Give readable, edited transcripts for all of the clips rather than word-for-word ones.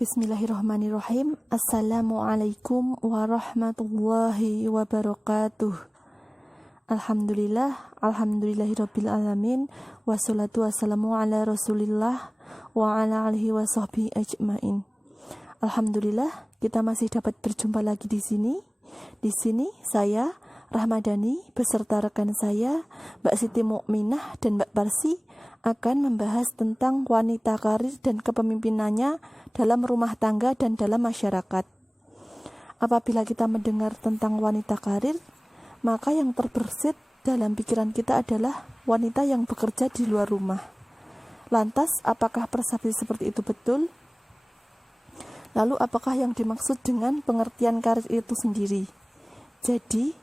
Bismillahirrahmanirrahim. Assalamualaikum warahmatullahi wabarakatuh. Alhamdulillahirabbil alamin. Wassalatu wassalamu ala Rasulillah wa ala alihi wa sahbihi ajmain. Alhamdulillah, kita masih dapat berjumpa lagi di sini. Di sini saya Rahmadani beserta rekan saya Mbak Siti Mukminah dan Mbak Parsi akan membahas tentang wanita karir dan kepemimpinannya dalam rumah tangga dan dalam masyarakat. Apabila kita mendengar tentang wanita karir, maka yang terbersit dalam pikiran kita adalah wanita yang bekerja di luar rumah. Lantas, apakah persepsi seperti itu betul? Lalu, apakah yang dimaksud dengan pengertian karir itu sendiri? Jadi,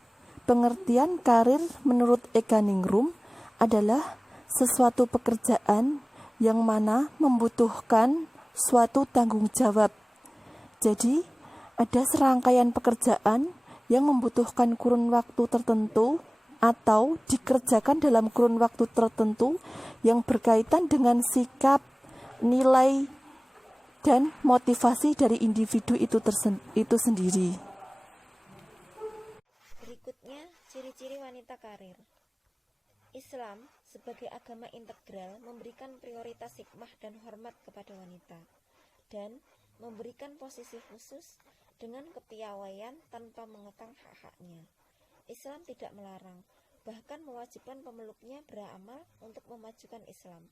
pengertian karir menurut Eka Ningrum adalah sesuatu pekerjaan yang mana membutuhkan suatu tanggung jawab. Jadi, ada serangkaian pekerjaan yang membutuhkan kurun waktu tertentu atau dikerjakan dalam kurun waktu tertentu yang berkaitan dengan sikap, nilai, dan motivasi dari individu itu sendiri. Berikutnya, ciri-ciri wanita karir. Islam sebagai agama integral memberikan prioritas hikmah dan hormat kepada wanita dan memberikan posisi khusus dengan kepiawaian tanpa mengekang hak-haknya. Islam tidak melarang, bahkan mewajibkan pemeluknya beramal untuk memajukan Islam.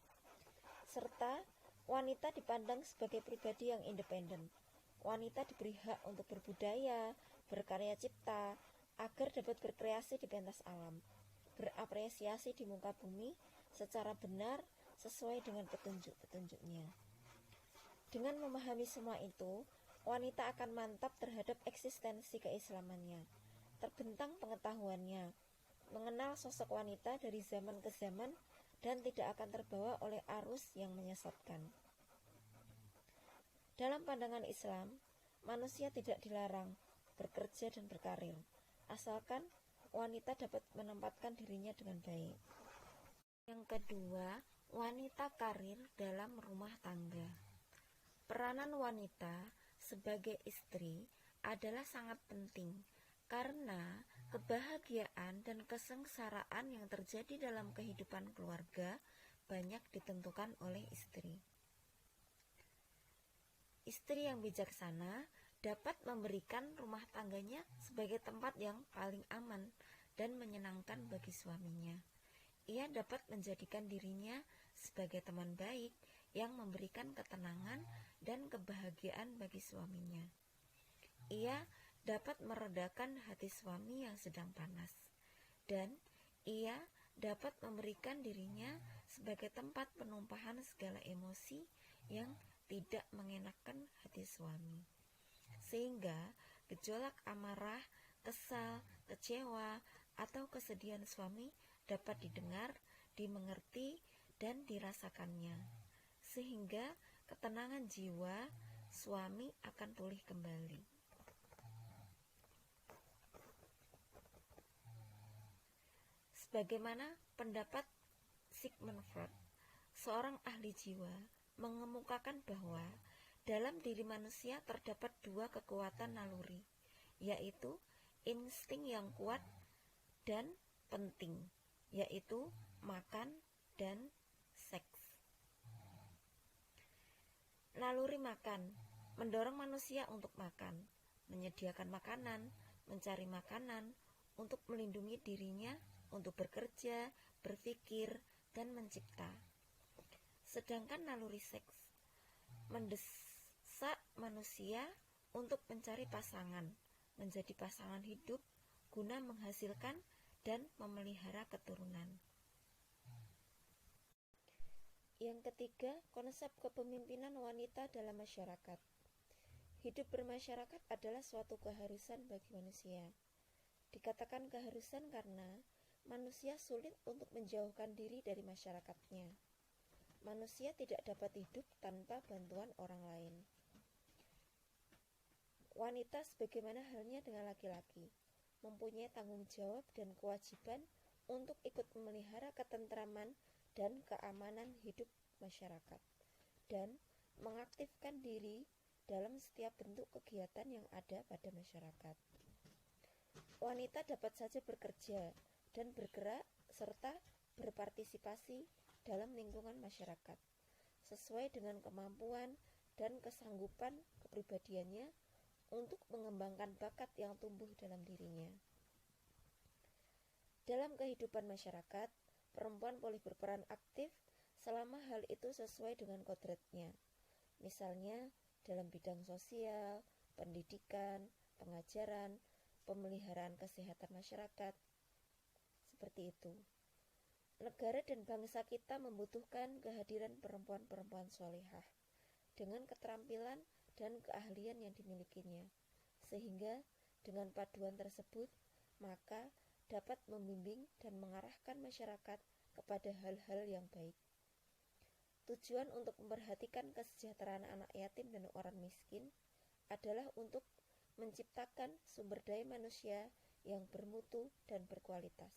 Serta wanita dipandang sebagai pribadi yang independen. Wanita diberi hak untuk berbudaya, berkarya cipta, agar dapat berkreasi di pentas alam, berapresiasi di muka bumi secara benar sesuai dengan petunjuk-petunjuknya. Dengan memahami semua itu, wanita akan mantap terhadap eksistensi keislamannya, terbentang pengetahuannya, mengenal sosok wanita dari zaman ke zaman, dan tidak akan terbawa oleh arus yang menyesatkan. Dalam pandangan Islam, manusia tidak dilarang bekerja dan berkarir, asalkan wanita dapat menempatkan dirinya dengan baik. Yang kedua, wanita karir dalam rumah tangga. Peranan wanita sebagai istri adalah sangat penting karena kebahagiaan dan kesengsaraan yang terjadi dalam kehidupan keluarga banyak ditentukan oleh istri. Istri yang bijaksana dapat memberikan rumah tangganya sebagai tempat yang paling aman dan menyenangkan bagi suaminya. Ia dapat menjadikan dirinya sebagai teman baik yang memberikan ketenangan dan kebahagiaan bagi suaminya. Ia dapat meredakan hati suami yang sedang panas, dan ia dapat memberikan dirinya sebagai tempat penumpahan segala emosi yang tidak mengenakan hati suami. Sehingga gejolak amarah, kesal, kecewa, atau kesedihan suami dapat didengar, dimengerti, dan dirasakannya. Sehingga ketenangan jiwa suami akan pulih kembali. Sebagaimana pendapat Sigmund Freud, seorang ahli jiwa, mengemukakan bahwa dalam diri manusia terdapat dua kekuatan naluri, yaitu insting yang kuat dan penting, yaitu makan dan seks. Naluri makan mendorong manusia untuk makan, menyediakan makanan, mencari makanan, untuk melindungi dirinya, untuk bekerja, berpikir, dan mencipta. Sedangkan naluri seks mendesak manusia untuk mencari pasangan, menjadi pasangan hidup guna menghasilkan dan memelihara keturunan. Yang ketiga, konsep kepemimpinan wanita dalam masyarakat. Hidup bermasyarakat adalah suatu keharusan bagi manusia. Dikatakan keharusan karena manusia sulit untuk menjauhkan diri dari masyarakatnya. Manusia tidak dapat hidup tanpa bantuan orang lain. Wanita sebagaimana halnya dengan laki-laki, mempunyai tanggung jawab dan kewajiban untuk ikut memelihara ketentraman dan keamanan hidup masyarakat, dan mengaktifkan diri dalam setiap bentuk kegiatan yang ada pada masyarakat. Wanita dapat saja bekerja dan bergerak serta berpartisipasi dalam lingkungan masyarakat, sesuai dengan kemampuan dan kesanggupan kepribadiannya untuk mengembangkan bakat yang tumbuh dalam dirinya. Dalam kehidupan masyarakat, perempuan boleh berperan aktif selama hal itu sesuai dengan kodratnya. Misalnya dalam bidang sosial, pendidikan, pengajaran, pemeliharaan kesehatan masyarakat. Seperti itu. Negara dan bangsa kita membutuhkan kehadiran perempuan-perempuan solehah dengan keterampilan dan keahlian yang dimilikinya, sehingga dengan paduan tersebut maka dapat membimbing dan mengarahkan masyarakat kepada hal-hal yang baik. Tujuan untuk memperhatikan kesejahteraan anak yatim dan orang miskin adalah untuk menciptakan sumber daya manusia yang bermutu dan berkualitas.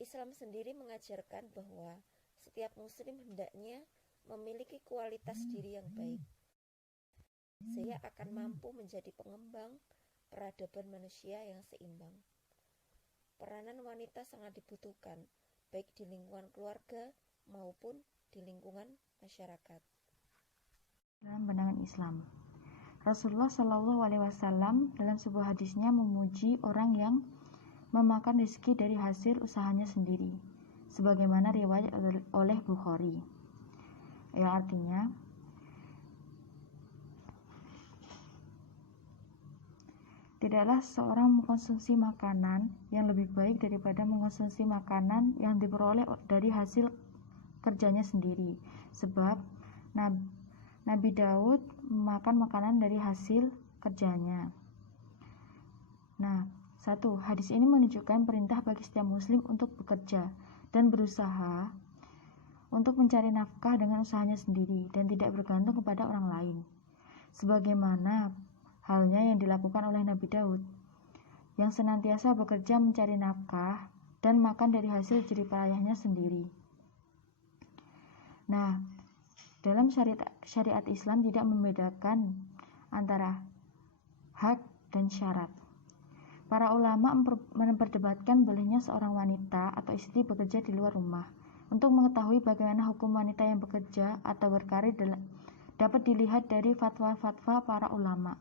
Islam sendiri mengajarkan bahwa setiap muslim hendaknya memiliki kualitas diri yang baik, sehingga akan mampu menjadi pengembang peradaban manusia yang seimbang. Peranan wanita sangat dibutuhkan, baik di lingkungan keluarga maupun di lingkungan masyarakat. Dalam pandangan Islam, Rasulullah Shallallahu Alaihi Wasallam dalam sebuah hadisnya memuji orang yang memakan rezeki dari hasil usahanya sendiri, sebagaimana riwayat oleh Bukhari, yang artinya tidaklah seorang mengkonsumsi makanan yang lebih baik daripada mengkonsumsi makanan yang diperoleh dari hasil kerjanya sendiri, sebab Nabi Daud memakan makanan dari hasil kerjanya. Nah, satu, hadis ini menunjukkan perintah bagi setiap muslim untuk bekerja dan berusaha untuk mencari nafkah dengan usahanya sendiri dan tidak bergantung kepada orang lain, sebagaimana halnya yang dilakukan oleh Nabi Daud, yang senantiasa bekerja mencari nafkah dan makan dari hasil jerih payahnya sendiri. Nah, dalam syariat Islam tidak membedakan antara hak dan syarat. Para ulama memperdebatkan bolehnya seorang wanita atau istri bekerja di luar rumah. Untuk mengetahui bagaimana hukum wanita yang bekerja atau berkarir dapat dilihat dari fatwa-fatwa para ulama.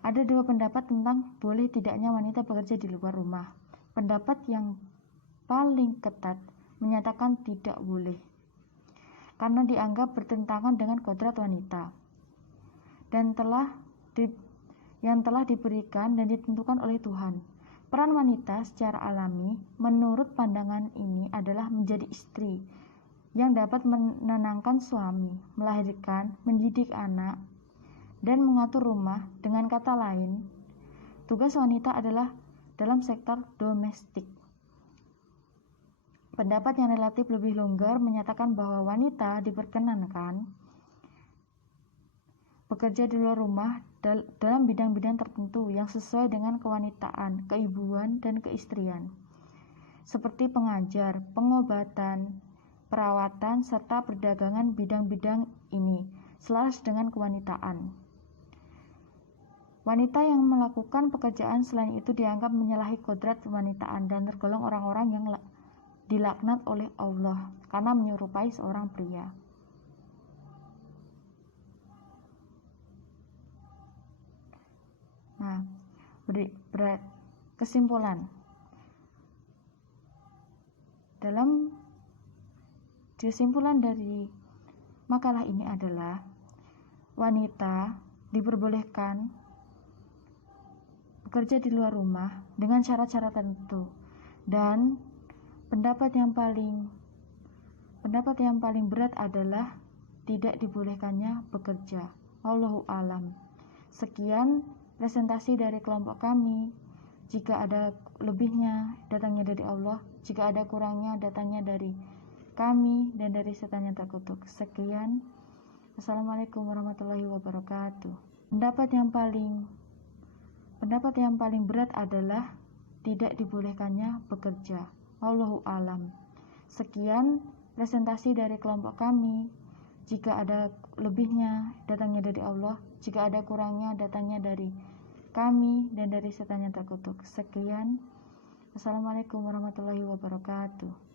Ada dua pendapat tentang boleh tidaknya wanita bekerja di luar rumah. Pendapat yang paling ketat menyatakan tidak boleh, karena dianggap bertentangan dengan kodrat wanita yang telah diberikan dan ditentukan oleh Tuhan. Peran wanita secara alami menurut pandangan ini adalah menjadi istri yang dapat menenangkan suami, melahirkan, mendidik anak, dan mengatur rumah. Dengan kata lain, tugas wanita adalah dalam sektor domestik. Pendapat yang relatif lebih longgar menyatakan bahwa wanita diperkenankan bekerja di luar rumah dalam bidang-bidang tertentu yang sesuai dengan kewanitaan, keibuan, dan keistrian, seperti pengajar, pengobatan, perawatan, serta perdagangan. Bidang-bidang ini selaras dengan kewanitaan. Wanita yang melakukan pekerjaan selain itu dianggap menyalahi kodrat kewanitaan dan tergolong orang-orang yang dilaknat oleh Allah karena menyerupai seorang pria. Nah, kesimpulan dari makalah ini adalah wanita diperbolehkan bekerja di luar rumah dengan syarat-syarat tertentu, dan pendapat yang paling berat adalah tidak dibolehkannya bekerja. Wallahu alam. Sekian presentasi dari kelompok kami. Jika ada lebihnya, datangnya dari Allah. Jika ada kurangnya, datangnya dari kami dan dari setan yang terkutuk. Sekian. Assalamualaikum warahmatullahi wabarakatuh. Pendapat yang paling berat adalah tidak dibolehkannya bekerja. Wallahu alam. Sekian presentasi dari kelompok kami. Jika ada lebihnya, datangnya dari Allah. Jika ada kurangnya, datangnya dari kami dan dari setan yang terkutuk. Sekian. Assalamualaikum warahmatullahi wabarakatuh.